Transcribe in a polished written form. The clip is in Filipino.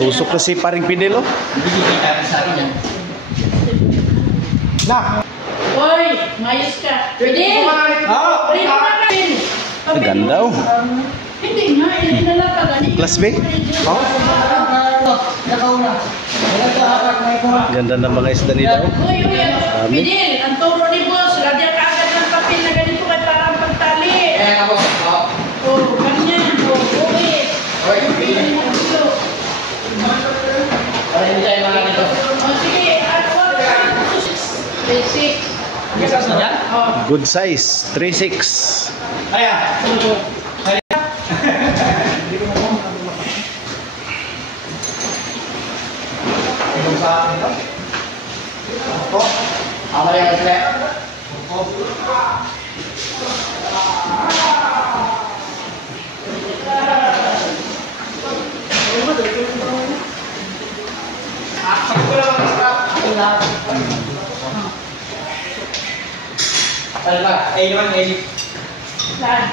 Tusok na si paring Pidel, oh. Na. Hoy, mayos ka. Ready? Ready ka rin. Ganda, oh. Hindi nga, ilinala ka gani. Class B? Oh. Ganda ng mga isda nila, oh. Uy, Pidel, ang turo ni boss, lagyan ka agad ng papel na ganito kay parang pagtali. Oh, ganyan. Oh, uwi. Oh, sige. Basic. Good size, 3.6. Saan?